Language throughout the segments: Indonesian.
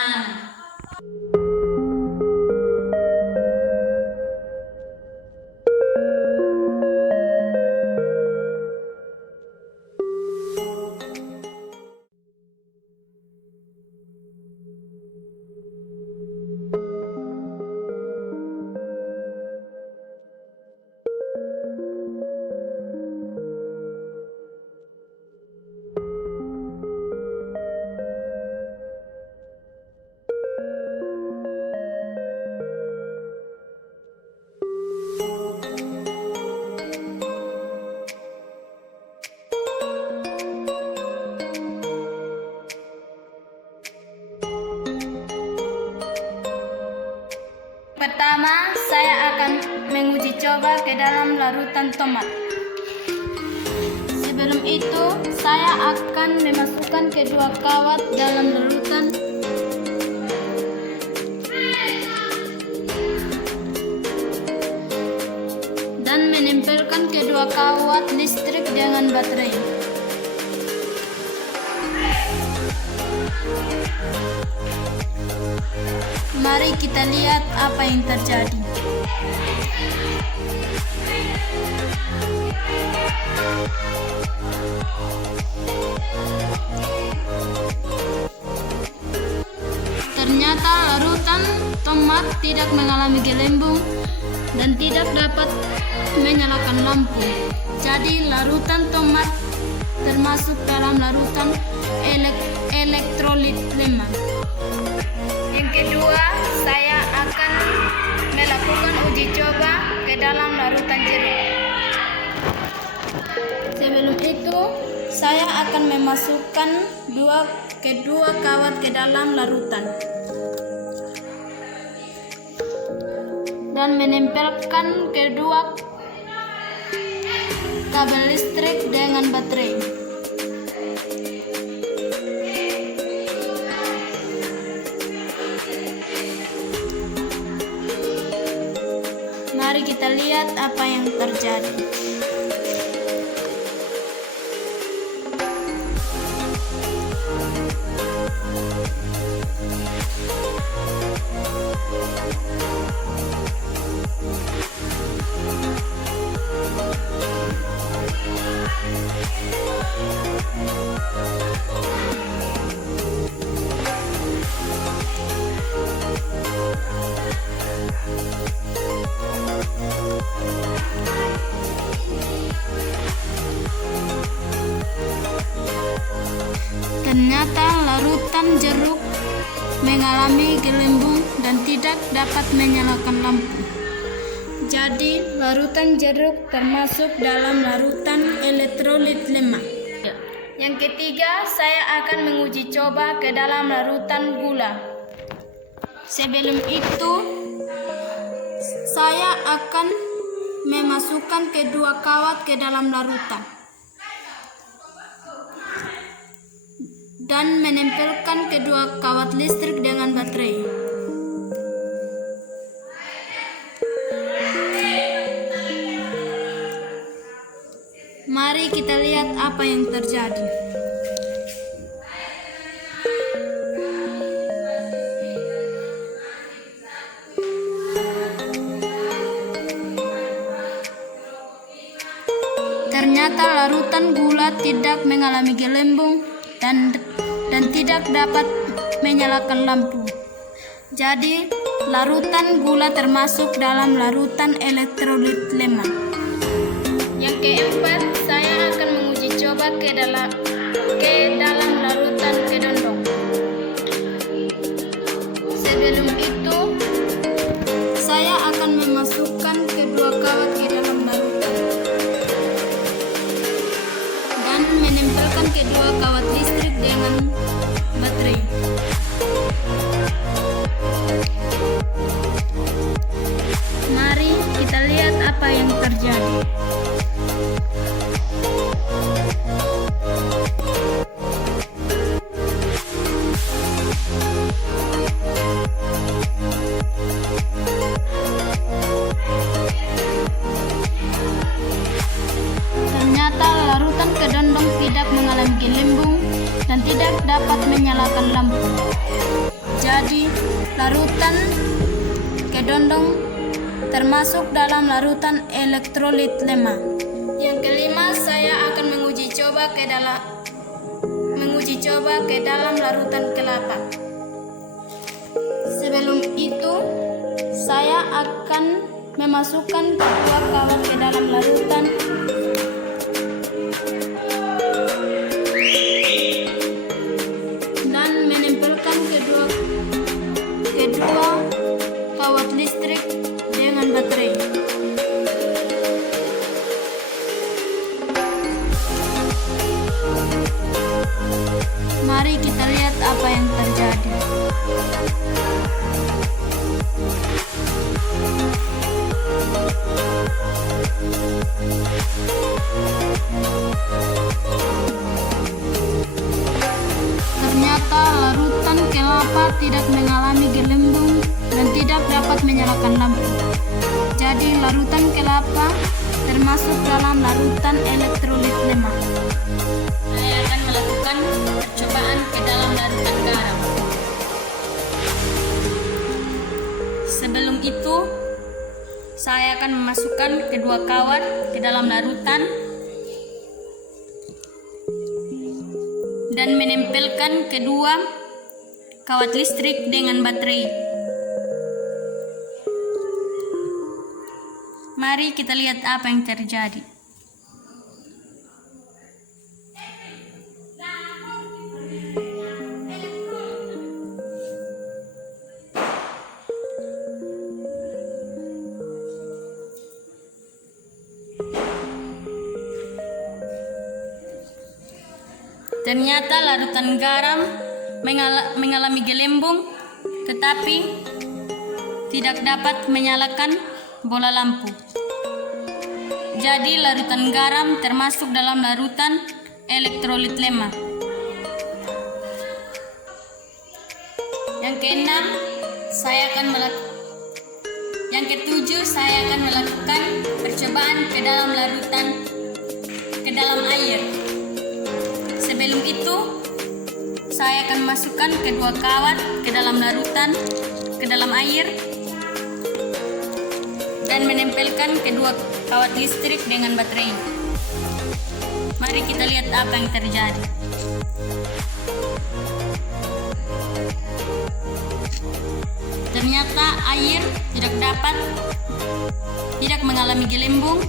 bagaimana. Pertama, saya akan menguji coba ke dalam larutan tomat. Sebelum itu, saya akan memasukkan kedua kawat dalam larutan. Dan menempelkan kedua kawat listrik dengan baterai. Mari kita lihat apa yang terjadi. Ternyata larutan tomat tidak mengalami gelembung dan tidak dapat menyalakan lampu. Jadi larutan tomat termasuk dalam larutan elektrolit lemah. Yang kedua, saya akan melakukan uji coba ke dalam larutan jeruk. Sebelum itu, saya akan memasukkan kedua kawat ke dalam larutan dan menempelkan kedua kabel listrik dengan baterai. Mari kita lihat apa yang terjadi. Ternyata larutan jeruk mengalami gelembung dan tidak dapat menyalakan lampu. Jadi larutan jeruk termasuk dalam larutan elektrolit lemah. Yang ketiga, saya akan menguji coba ke dalam larutan gula. Sebelum itu, saya akan memasukkan kedua kawat ke dalam larutan dan menempelkan kedua kawat listrik dengan baterai. Mari kita lihat apa yang terjadi. Ternyata larutan gula tidak mengalami gelembung dan tidak dapat menyalakan lampu. Jadi, larutan gula termasuk dalam larutan elektrolit lemah. Yang keempat, saya akan menguji coba ke dalam larutan kedondong. Sebelum itu, saya akan memasukkan kedua kawat ke dalam larutan dan menempelkan kedua kawat listrik dengan baterai. Mari kita lihat apa yang terjadi. Ternyata larutan kedondong tidak mengalami gelembung dan tidak dapat menyalakan lampu. Jadi terjadi larutan kedondong termasuk dalam larutan elektrolit lemah. Yang kelima, saya akan menguji coba ke dalam larutan kelapa. Sebelum itu, saya akan memasukkan kedua kawat ke dalam larutan dan menempelkan kedua kawat listrik dengan baterai. Mari kita lihat apa yang terjadi. Ternyata larutan kelapa tidak mengalami gelembung dan tidak dapat menyalakan lampu. Jadi larutan kelapa termasuk dalam larutan elektrolit lemah. Saya akan melakukan percobaan ke dalam larutan garam. Sebelum itu, saya akan memasukkan kedua kawat ke dalam larutan dan menempelkan kedua kawat listrik dengan baterai. Mari kita lihat apa yang terjadi. Ternyata larutan garam mengalami gelembung, tetapi tidak dapat menyalakan bola lampu. Jadi larutan garam termasuk dalam larutan elektrolit lemah. Yang keenam, yang ketujuh, saya akan melakukan percobaan ke dalam air. Sebelum itu, saya akan masukkan kedua kawat ke dalam larutan, ke dalam air, dan menempelkan kedua kawat listrik dengan baterai. Mari kita lihat apa yang terjadi. Ternyata air tidak mengalami gelembung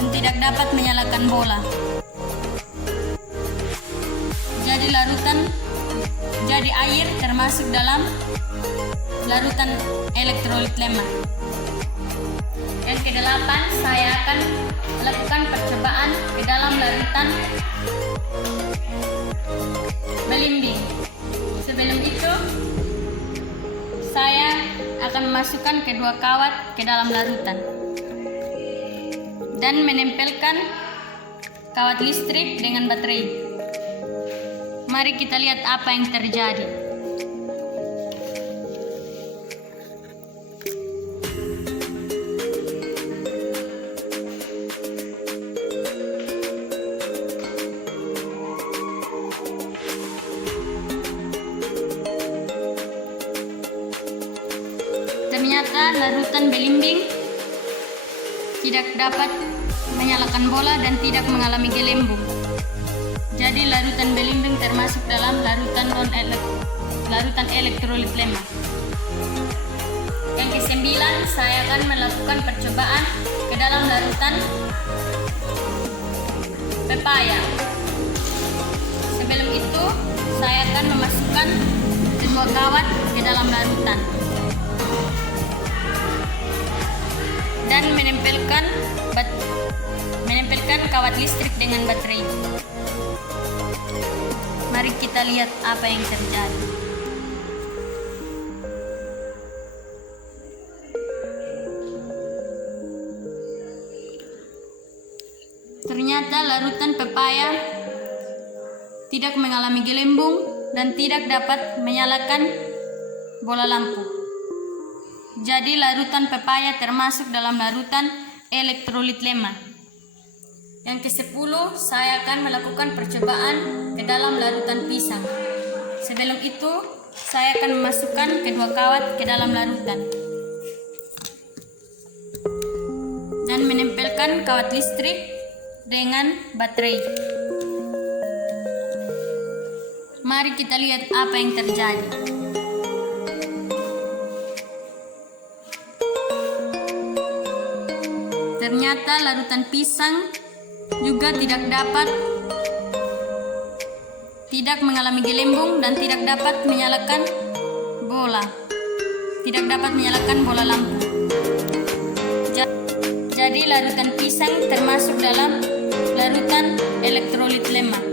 dan tidak dapat menyalakan bola. Jadi air termasuk dalam larutan elektrolit lemah. Yang kedelapan, saya akan melakukan percobaan ke dalam larutan belimbing. Sebelum itu, saya akan memasukkan kedua kawat ke dalam larutan dan menempelkan kawat listrik dengan baterai. Mari kita lihat apa yang terjadi. Ternyata larutan belimbing tidak dapat menyalakan bola dan tidak mengalami gelembung. Jadi larutan belimbing termasuk dalam larutan elektrolit lemah. Yang kesembilan, saya akan melakukan percobaan ke dalam larutan pepaya. Sebelum itu, saya akan memasukkan kedua kawat ke dalam larutan dan menempelkan kawat listrik dengan baterai. Mari kita lihat apa yang terjadi. Ternyata larutan pepaya tidak mengalami gelembung dan tidak dapat menyalakan bola lampu. Jadi larutan pepaya termasuk dalam larutan elektrolit lemah. Yang ke-10, saya akan melakukan percobaan ke dalam larutan pisang. Sebelum itu, saya akan memasukkan kedua kawat ke dalam larutan dan menempelkan kawat listrik dengan baterai. Mari kita lihat apa yang terjadi. Ternyata larutan pisang juga tidak mengalami gelembung dan tidak dapat menyalakan bola lampu. Jadi larutan pisang termasuk dalam larutan elektrolit lemah.